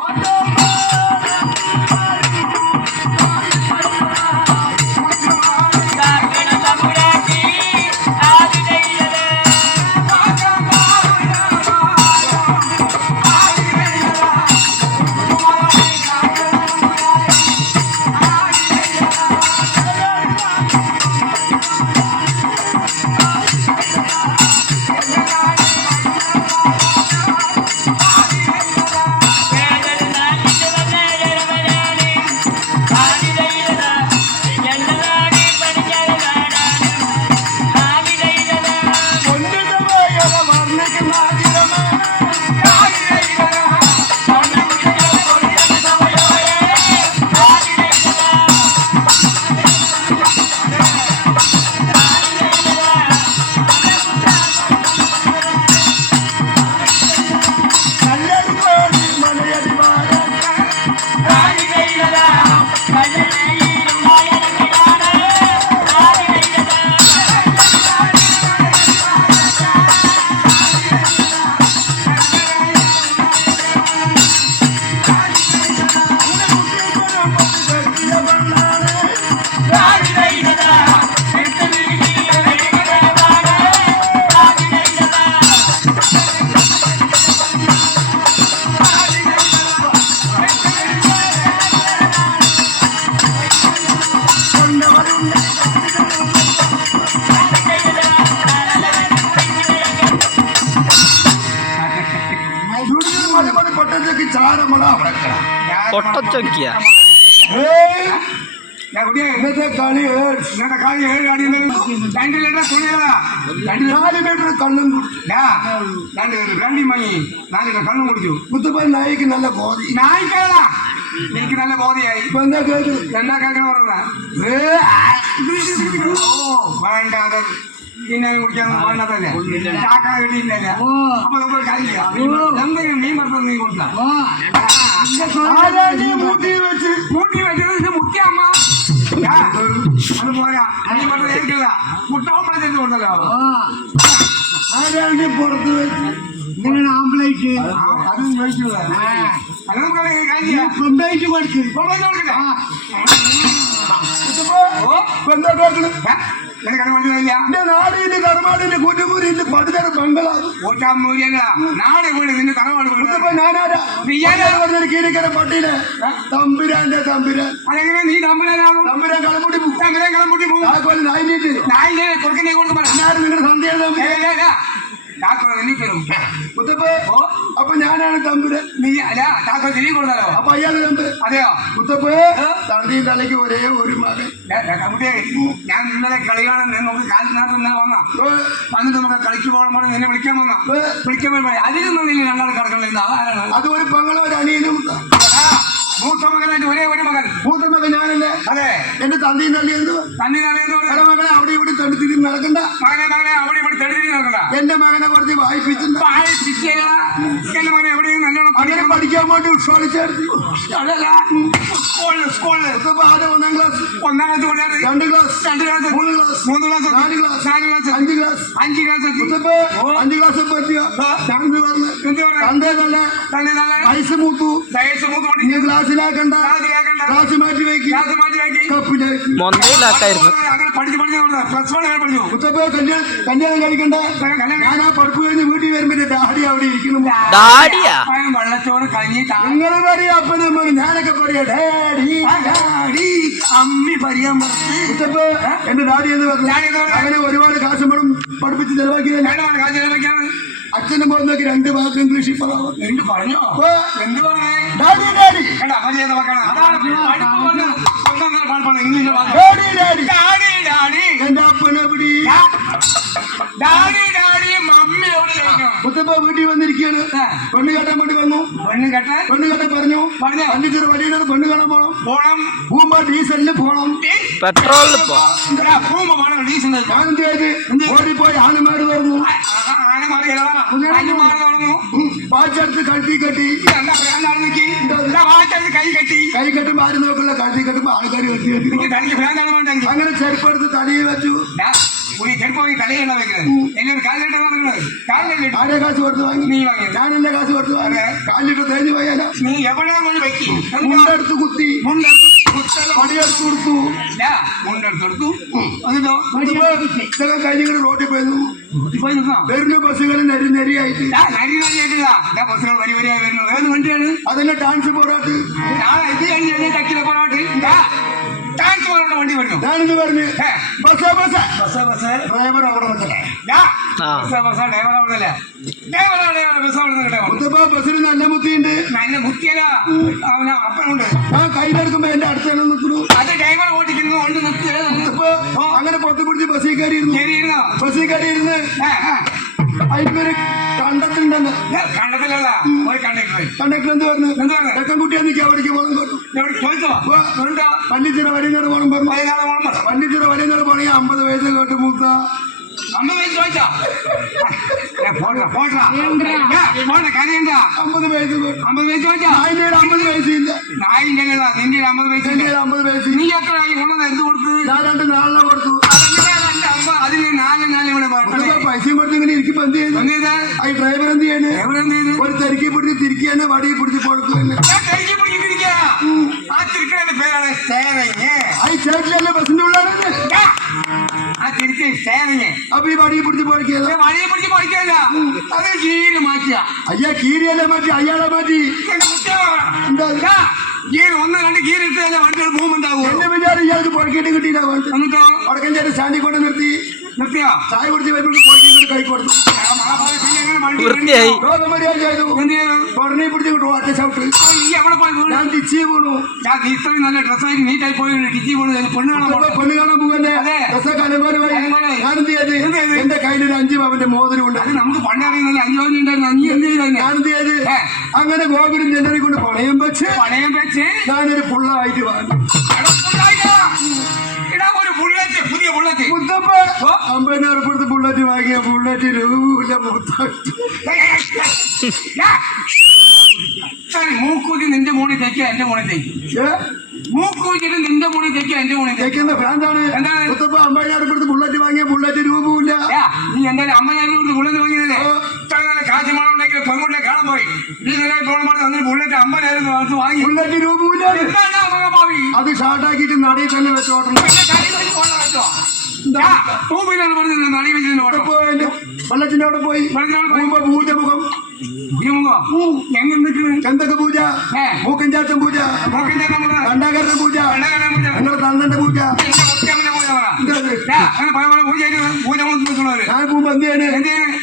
Oh, no! Litre കണ്ണും കുടിച്ചു. മുത്തപ്പൻ നായിക്ക് നല്ല ബോധി. നായിക്കളാ എനിക്ക് നല്ല ബോധയായി. ഇപ്പൊ എന്താ കേട്ടു എന്താ കേൾക്കണ പറഞ്ഞതാ ഓ വേണ്ട അത് പിന്നെ കുടിക്കാൻ വേണ്ടതല്ലേ ചാക്കള കിട്ടിയില്ലല്ലേ അപ്പൊ നമുക്ക് കാര്യമില്ല എന്തെങ്കിലും മീൻ മറന്നു നീ കൊടുത്താ ആരാണ്ടി മൂട്ടി വെച്ച് കൂട്ടി വെച്ചത് ഇത് മുത്തിയമ്മ ആ, അത് പോരാ നീ പറഞ്ഞത് ഏൽക്കില്ല മുട്ടോമ്പളെ ചെന്ന് കൊടുത്തല്ലോ ആരാണ്ടി പുറത്ത് വെച്ച് നിങ്ങളുടെ ആംബ്ലേറ്റ് ആ, അതും ചോദിക്കില്ല അത് നമുക്ക് കാര്യം ചെയ്യാം കൊണ്ടുപോയിട്ട് കൊടുക്ക് കൊണ്ടുവന്ന് കൊടുക്കട്ടെ നിനക്ക് മനസ്സിലായില്ല? എന്റെ നാടിന്റെ കർമാടിന്റെ കൂട്ടുപൂരിന്റെ പടുതര ബംഗളാണ് ഓട്ടാൻ മൂല്യങ്ങളാ നാട് വീട് നിന്റെ തറവാട് വീട്. ഞാനാരാ? നീയാരാ? പറഞ്ഞൊരു കീരിക്കര പട്ടിയിലെ തമ്പുരാന്റെ തമ്പുരാൻ. അതെങ്ങനെ? നീ തമ്പുരാനാകും തമ്പുരാൻ കളമുടി പോകും തമ്മിലെ കളമുട്ടി പോകും നായിന്റെ കൊടുക്കുന്നേ കൊടുക്കുമ്പോൾ ആരും നിങ്ങളുടെ സന്ധ്യ തമ്പുരാൻ താക്കോ എണ്ണിത്തരും മുത്തപ്പ അപ്പൊ ഞാനാണ് തമ്പുര നീ അല്ല താക്കോ തിരികെ കൊടുത്താലോ? അപ്പൊ അയാൾ തമ്പുരാൻ അതെയോ? മുത്തപ്പ തന്റെയും തലയ്ക്ക് ഒരേ ഒരു മകൻ. ഏ, ഞാൻ ഇന്നലെ കളി കാണാൻ നമുക്ക് കാലത്തിനകത്ത് ഇന്നലെ വന്ന വന്നിട്ട് നമുക്ക് കളിക്ക് പോകണം പോലെ നിന്നെ വിളിക്കാൻ വന്ന വിളിക്കാൻ വരുമ്പോ അതിലൊന്നും നീ രണ്ടാൾ കിടക്കണില്ല. അതാരാണ് അത്? ഒരു പങ്ങളും ഒരു അനിയനും. മൂത്ത മകനായിട്ട് ഒരേ ഒരു മകൻ. മൂത്ത മകൻ ഞാനല്ലേ? അതെ. എന്റെ തന്റെയും നല്ലി എന്ത് തന്നെ നല്ലി എന്റെ മകളെ അവിടെ ഇവിടെ തടുത്തിട്ട് നടക്കണ്ട. മകനെ മകനെ അവിടെ എന്റെ മകനെ കുറച്ച് വായിപ്പിച്ചു എന്റെ മകനെ എവിടെയും നല്ലോണം അങ്ങനെ പഠിക്കാൻ വേണ്ടി ആദ്യം ഒന്നാം ക്ലാസ്. ഒന്നാം ക്ലാസ് രണ്ട് ക്ലാസ്. രണ്ട് ക്ലാസ്. മൂന്ന് ക്ലാസ്. മൂന്ന് ക്ലാസ് നാല് ക്ലാസ്. നാല് ക്ലാസ് അഞ്ച് ക്ലാസ്. അഞ്ച് ക്ലാസ് അഞ്ച് ക്ലാസ് എപ്പോ എത്തിയോ? ഞാൻ പറഞ്ഞു എന്ത് പറയാ? നല്ല തന്നെ നല്ല വയസ്സ് മൂത്തു. ദയച്ച് മൂത്ത്. ക്ലാസ്സിലാക്കണ്ട. ക്ലാസ് മാറ്റി വയ്ക്കും. ക്ലാസ് മാറ്റി വാക്കി കപ്പിലേക്ക് മൊന്തയിലാക്കായിരുന്നു അങ്ങനെ പഠിച്ച് പഠിച്ച് നടന്നതാ. പ്ലസ് വൺ വരെ പഠിച്ചു. മുത്തപ്പ കല്യാണം കല്യാണം കഴിക്കണ്ട. ഞാൻ ആ പഠിപ്പ് കഴിഞ്ഞ് വീട്ടിൽ വരുമ്പോ എന്റെ ഡാഡി അവിടെ ഇരിക്കുന്നു. ഡാഡിയാ? പഴം വെള്ളച്ചോറ് കഞ്ഞി താ- നിങ്ങൾ പറയാ അപ്പനും മോനും ഞാനൊക്കെ പറയാ ഡാഡി ഡാഡി, അമ്മി പരിയാൻ പറഞ്ഞു മുത്തപ്പ എന്റെ ഡാഡി എന്ന് പറഞ്ഞു. അങ്ങനെ ഒരുപാട് കാശ് പണം പഠിപ്പിച്ച് ചെലവാക്കിയതല്ല വേണ്ട കാശ് വെക്കാണ് അച്ഛനും പോകുന്നൊക്കെ രണ്ട് വാക്ക് ഇംഗ്ലീഷിൽ പറയാം എന്ത് പറഞ്ഞോ? ഓ, എന്ത് പറഞ്ഞേ? Daddy daddy. മതി എന്ന് വെക്കണം. അതാണ് പഠിപ്പ് പാൽപ്പാണ് ഇംഗ്ലീഷ് വാക്ക്. Daddy daddy. Daddy daddy. എന്റെ അപ്പനെവിടെ ഡാഡി ഡാഡി മമ്മി എവിടെ മുത്തപ്പ വീട്ടിൽ വന്നിരിക്കുകയാണ്. പെണ്ണ് കെട്ടാൻ വേണ്ടി വന്നു. പെണ്ണ് കെട്ട് പെണ്ണ് കെട്ടാൻ പറഞ്ഞു. പറഞ്ഞു? ചെറു വലിയ പെണ്ണ് കാണാൻ പോണം. പോണം. പോകുമ്പോ ഡീസലിന് പോണം. പെട്രോളിൽ പോ. പോകുമ്പോ വേണം ഡീസൽ ഞാൻ എന്ത് ചെയ്ത്? ഓടിപ്പോയി ആനമാര് തുറന്നു ആന മാറിയല്ലോ ആന വാച്ചെടുത്ത് കഴുത്തി കെട്ടി. എന്താ ഭ്രാന്താണ് നിക്ക്? എന്താ വാച്ചത് കൈ കെട്ടി? കൈ കെട്ടുമ്പോ ആര് നോക്കില്ല കഴുത്തി കെട്ടുമ്പോ ആൾക്കാർ കെട്ടി എനിക്ക് തനിക്ക് ഭ്രാന്താണ് വേണ്ടെങ്കിൽ അങ്ങനെ ചെരുപ്പെടുത്ത് തലയിൽ വെച്ചു. ഒരു ചെരുപ്പ് പോയി തലയെണ്ണ വെക്കുന്നത് എന്നൊരു കാലിലിട്ട് നടക്കുന്നത് കാലിലിട്ട് ആരെ കാശ് കൊടുത്ത് വാങ്ങി? നീ വാങ്ങിയത് ഞാനെന്റെ കാശ് കൊടുത്ത് വാങ്ങി. കാലിട്ട് തേഞ്ഞു പോയാലോ നീ എവിടെ കൊണ്ട് വെക്കും? മുണ്ടെടുത്ത് കുത്തി. പണിയെടുത്ത് കൊടുത്തു. മുണ്ടെടുത്ത് കൊടുത്തു. ഇതിപ്പോ ഇതൊക്കെ കഴിഞ്ഞിട്ട് റോഡിൽ പോയിരുന്നു വരുന്ന ബസ്സുകൾ നെരി നെരിയായിട്ട്. ആ, നരി നരിയായിട്ടില്ല. ബസ്സുകൾ വരി വരിയായി വരുന്നു ഏത് വണ്ടിയാണ്? അതിന്റെ ഡാൻസ് പോരാട്ട്. ഇത് കഴിഞ്ഞ് തക്കിലെ പൊറോട്ട് ടാൻസ് പോലുള്ള വണ്ടി വരുന്നു. ഞാനിത് പറഞ്ഞ് bus bus bus bus driver അവിടെ വന്നല്ലേ ആ. ബസ്സിന് നല്ല മുത്തിയുണ്ട് നല്ല മുത്തിയല്ല അവന് അപ്പനുണ്ട്. ഞാൻ കയ്യിലെടുക്കുമ്പോ എന്റെ അടുത്ത് തന്നെ നിൽക്കുന്നു അത് ഡ്രൈവർ ഓടിക്കുന്നു കൊണ്ട് നിർത്തി ഇപ്പൊ അങ്ങനെ പൊത്തി പിടിച്ച് ബസ്സിൽ കയറിയിരുന്നു ബസ്സിൽ കയറിയിരുന്ന്. അതിനൊരു കണ്ടത്തിണ്ടെന്ന്. ഞാൻ കണ്ടത്തിലല്ല പോയി കണ്ടേക്ക് കണ്ടക്ടർ എന്ത് പറഞ്ഞു? എന്ത് പറഞ്ഞു? തെക്കൻകുട്ടിയെ നിൽക്കി അവിടേക്ക് പോകാൻ കേട്ടു. ചോദിച്ചോ? വല്ലിച്ചിറ വരിഞ്ഞോട് പോകണം പറഞ്ഞു. വല്ലിച്ചിറ വരിഞ്ഞോട് പോണെങ്കിൽ അമ്പത് വയസ്സ് കേട്ട് മൂത്ത. അമ്മ പോയി ചോദിച്ചോ? അമ്പത് വയസ്സ് അമ്പത് വയസ്സ് ചോദിച്ചാ? ഒരു അമ്പത് വയസ്സില്ല നായിന്റെ നിന്റെ ഒരു അമ്പത് വയസ്സ് ഒരു അമ്പത് വയസ്സില്ല നീ എത്ര ഉള്ളത് എന്ത് കൊടുത്തു ഞാൻ രണ്ട് നാളിനെ കൊടുത്തു. പൈസയും കൊടുത്ത് ഇങ്ങനെ ഇരിക്കുമ്പോ എന്ത് ചെയ്യുന്നു എന്ത് ചെയ്താ ഈ ഡ്രൈവർ എന്ത് ചെയ്യുന്നു എവിടെ എന്ത് ചെയ്ത്? ഒരു തിരക്കി പിടിച്ച് തിരിക്കാനെ വടിയെ പിടിച്ച് കൊടുക്കുന്നെ ഞാൻ കഴുകി പിടിച്ചിരിക്കാ ആ തിരിക്കണ പേരാണ് സ്റ്റേറിങ് ആ ചേട്ടിലല്ലേ ബസ്സിന്റെ ഉള്ളാണ് ആ തിരിച്ച് സ്റ്റേറിങ് അപ്പൊ ഈ വടിയെ പിടിച്ച് പോടിക്കിയത് വഴിയെ പിടിച്ച് പഠിക്കാല്ല അത് ഗീര് മാറ്റുക. അയ്യാ കീരിയല്ലേ മാറ്റി? അയാളെ മാറ്റി. എന്റെ മുത്തേ എന്താ? ഗീർ ഒന്ന് രണ്ട് ഗീർ ഇട്ടതല്ലേ വണ്ടിയുടെ ഭൂമുണ്ടാവൂ എന്റെ വിചാരം ഇയാൾക്ക് പൊടിക്കേട്ട് കിട്ടിയില്ല വേണ്ട. എന്നിട്ടോ? വടക്കഞ്ചേരി സ്റ്റാൻഡിൽ കൊണ്ട് നിർത്തി. നിർത്തിയോ ചായ കുടിച്ച് വരുമ്പോൾ കൈ കൊടുത്തു വൃത്തിയായി. ഉടനെ പിടിച്ച് കിട്ടും ഒറ്റ ചവിട്ട് ഞാൻ തിച്ചി വീണു ഞാൻ ഇത്രയും നല്ല ഡ്രസ്സായിട്ട് നീറ്റായി പോയി ടിച്ചി പോണു പെണ്ണ് കാണാൻ പെണ്ണ് കാണാൻ പോകുന്നേ അലങ്കോലമായി. ഞാൻ എന്ത് ചെയ്ത് എന്റെ കയ്യിൽ ഒരു അഞ്ച് പവന്റെ മോതിരം ഉണ്ട് അത് നമുക്ക് പണ്ടറിയുന്നില്ല അഞ്ചു മണി ഉണ്ടായിരുന്നു നീ എന്ത് ചെയ്തു ചെയ്ത് അങ്ങനെ ഗോകുലും ജനറി കൊണ്ട് പണയം വെച്ച് പണയം വെച്ച് ഞാനൊരു പുള്ളായിട്ട് വാങ്ങി ബുള്ളറ്റ് മുത്തപ്പ. അമ്പതിനായിരം കൊടുത്ത് ബുള്ളറ്റ് വാങ്ങിയ ബുള്ളറ്റ് രൂപ മുത്തായിട്ട് മൂക്കൂതി നിന്റെ മോണി തേക്ക എന്റെ മോണി തേക്കും. മൂക്കൂച്ചിട്ട് നിന്റെ മോണി തേക്ക എന്റെ മോണി തയ്ക്കും തേക്കുന്ന ഭ്രാന്താണ്? എന്താണ്? മുത്തപ്പ അമ്പതിനായിരം കൊടുത്ത് ബുള്ളറ്റ് വാങ്ങിയ ബുള്ളറ്റ് രൂപമില്ല നീ എന്തായാലും അമ്മ ഞാൻ ബുള്ളറ്റ് വാങ്ങിയതല്ലേ? ഉണ്ടെങ്കിൽ പെൺകുട്ടിയെ കാണാൻ പോയി. നീ പോകണം ബുള്ളറ്റ് അമ്പതിനായിരം കൊടുത്ത് വാങ്ങി. രൂപമില്ല അത് ഷാർട്ടാക്കിയിട്ട് നടയിൽ തന്നെ വെച്ചോട്ടണം ടൂ വീലർ പറഞ്ഞ് വെള്ളത്തിന്റെ അവിടെ പോയി. എങ്ങനെ നിൽക്കുന്നു? എന്തൊക്കെ പൂജ. മൂക്കൻ ചാച്ചൻ പൂജ. നോക്കിന്റെ പൂജ. പൂജ. ഞങ്ങളുടെ തന്നന്റെ പൂജ. പൂജ പൂജ പൂജ എന്ത് ചെയ്യണേ